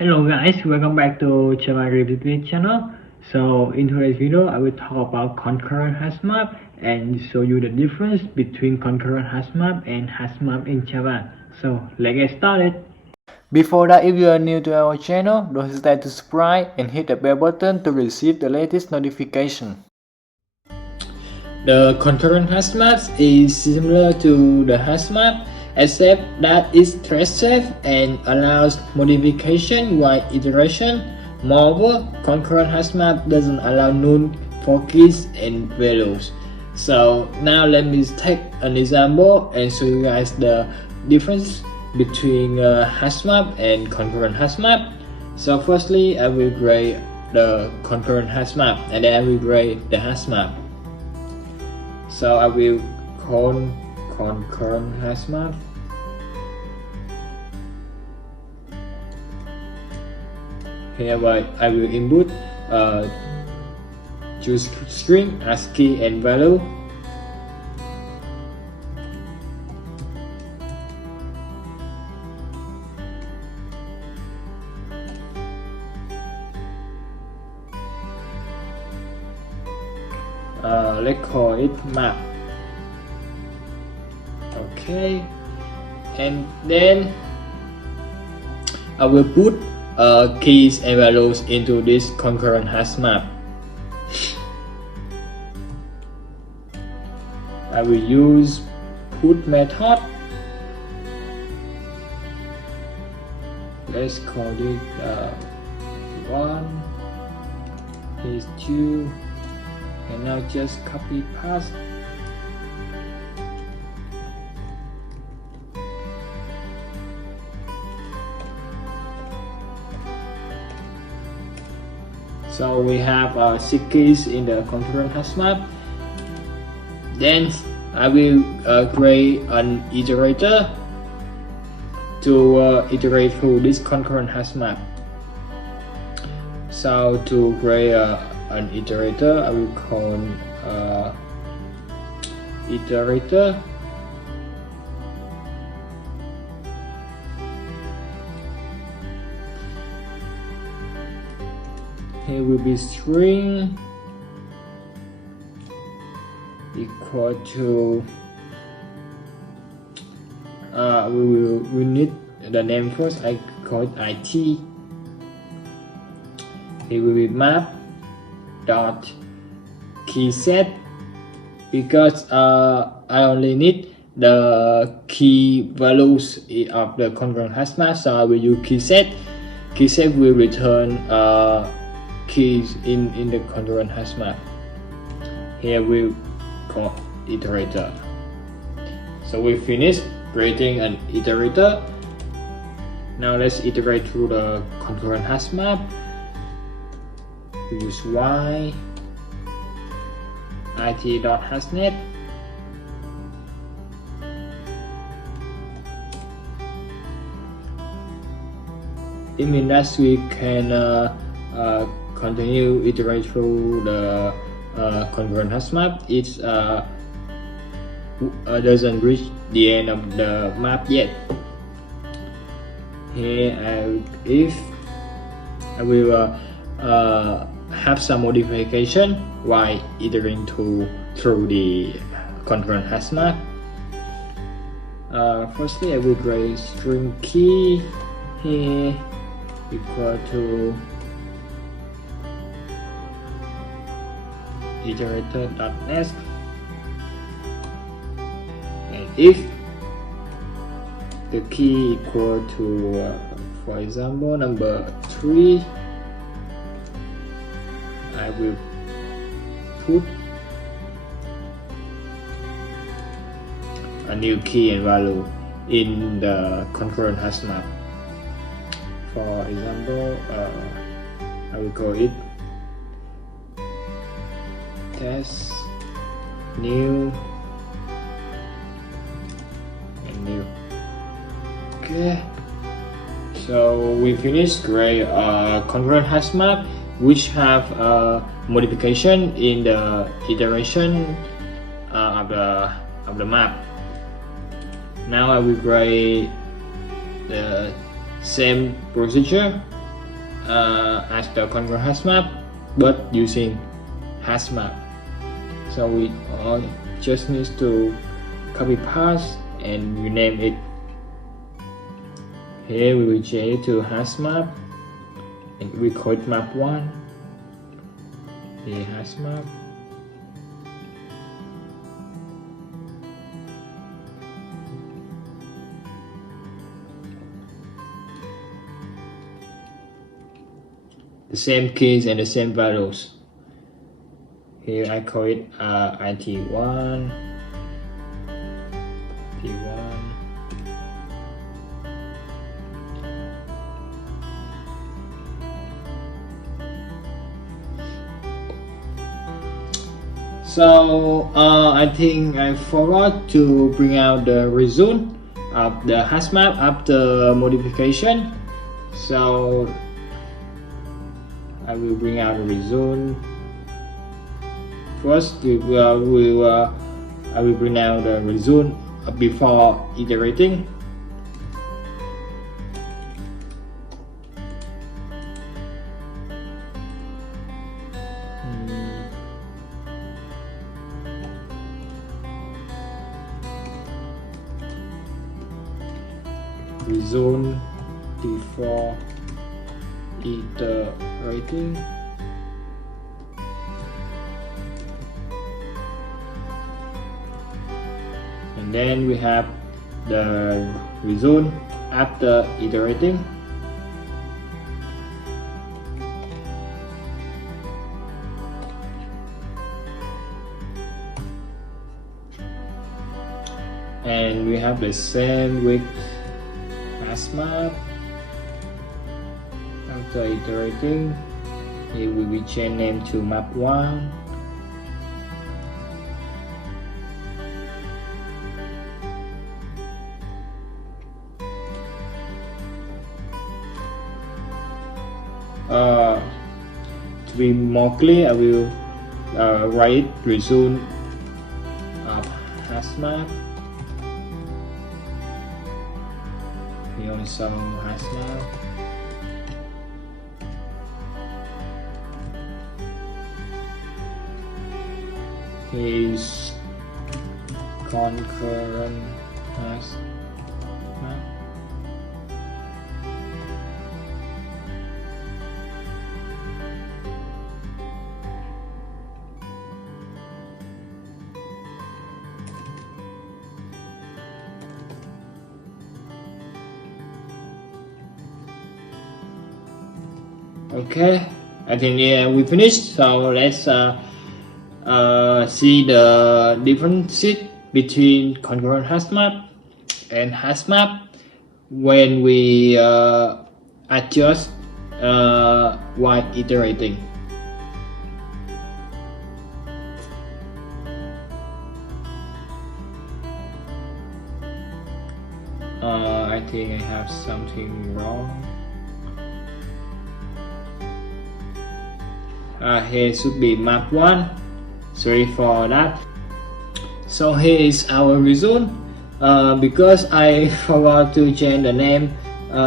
Hello guys, welcome back to Java Review channel. So in today's video, I will talk about ConcurrentHashMap and show you the difference between ConcurrentHashMap and HashMap in Java. So let's get started. Before that, if you are new to our channel, don't hesitate to subscribe and hit the bell button to receive the latest notification. The ConcurrentHashMap is similar to the HashMap, except that it's thread safe and allows modification while iteration. Moreover, ConcurrentHashMap doesn't allow null for keys and values. So now let me take an example and show you guys the difference between HashMap and ConcurrentHashMap. So firstly, I will create the ConcurrentHashMap and then I will create the HashMap. So I will call ConcurrentHashMap. Here I will input choose string as key and value. Let's call it map. Okay, and then I will put keys and values into this ConcurrentHashMap. I will use put method. Let's call it 1. Here's 2. And now just copy paste. So we have 6 keys in the ConcurrentHashMap. Then I will create an iterator to iterate through this ConcurrentHashMap. So to create an iterator, I will call iterator. Here will be string equal to we need the name first. I call it IT. It will be map dot key set, because I only need the key values of the ConcurrentHashMap, so I will use key set. Key set will return keys in the ConcurrentHashMap. Here we call iterator. So we finished creating an iterator. Now let's iterate through the ConcurrentHashMap. We use y it.hashnet. It means that we can continue iterate through the ConcurrentHashMap. It doesn't reach the end of the map yet. Here if I will have some modification while iterating through the ConcurrentHashMap. Firstly, I will create string key here equal to iterator.next, and if the key equal to for example number 3, I will put a new key and value in the ConcurrentHashMap. For example, I will call it test new and new. Okay, so we finished create ConcurrentHashMap which have modification in the iteration of the map. Now I will create the same procedure as the ConcurrentHashMap but using HashMap. So we all just need to copy paste and rename it. Here we will change it to HashMap and we call it map1. Here HashMap. The same keys and the same values. Here I call it IT1, T1. So I think I forgot to bring out the result of the HashMap after modification. So I will bring out the result. First, I will bring out the result before iterating. Result before iterating. And then we have the result after iterating. And we have the same with HashMap. After iterating, it will be change name to map1. To be more clear, I will write result of HashMap. We also HashMap. Is ConcuurentHashMap. Okay, I think we finished. So let's see the differences between ConcurrentHashMap and HashMap when we adjust while iterating. I think I have something wrong. Here should be map1. Sorry for that. So here is our result. Because I forgot to change the name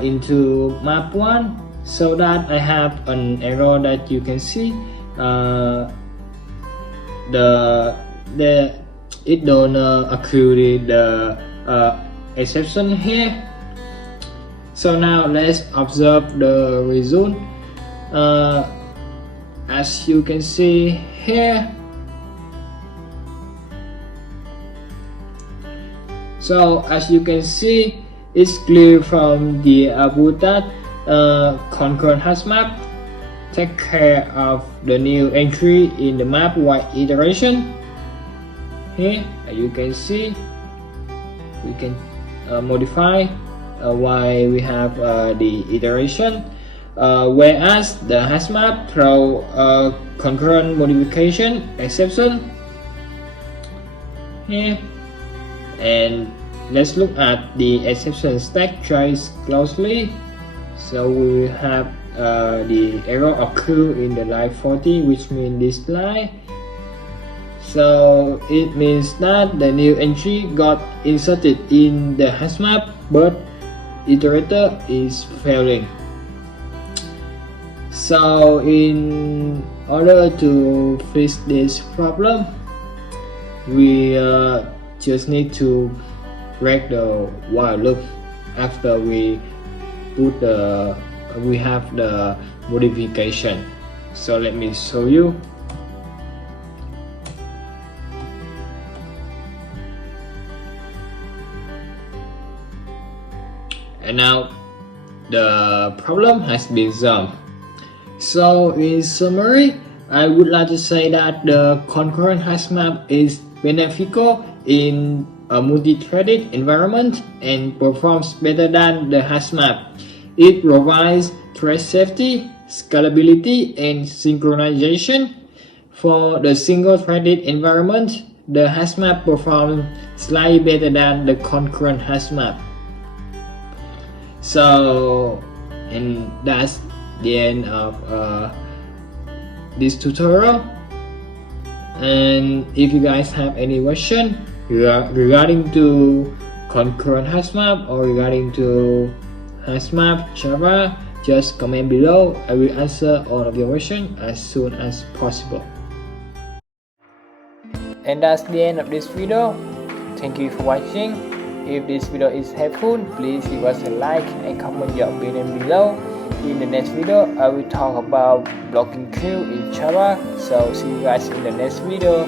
into map1, so that I have an error that you can see. It don't accrue the exception here. So now let's observe the result. As you can see here, so as you can see, it's clear from the above that ConcurrentHashMap take care of the new entry in the map while iteration. Here you can see we can modify while we have the iteration. Whereas the HashMap throw concurrent modification exception here. And let's look at the exception stack trace closely. So we will have the error occur in the line 40, which means this line. So it means that the new entry got inserted in the HashMap, but iterator is failing. So in order to fix this problem, we just need to break the while loop after we have the modification. So let me show you. And now the problem has been solved. So in summary, I would like to say that the concurrent HashMap is beneficial in a multi-threaded environment and performs better than the HashMap. It provides thread safety, scalability, and synchronization. For the single-threaded environment, the HashMap performs slightly better than the concurrent HashMap. So, and that's the end of this tutorial. And if you guys have any question regarding to concurrent HashMap or regarding to HashMap Java, just comment below. I will answer all of your questions as soon as possible. And that's the end of this video. Thank you for watching. If this video is helpful, please give us a like and comment your opinion below. In the next video, I will talk about blocking queue in Java. So see you guys in the next video.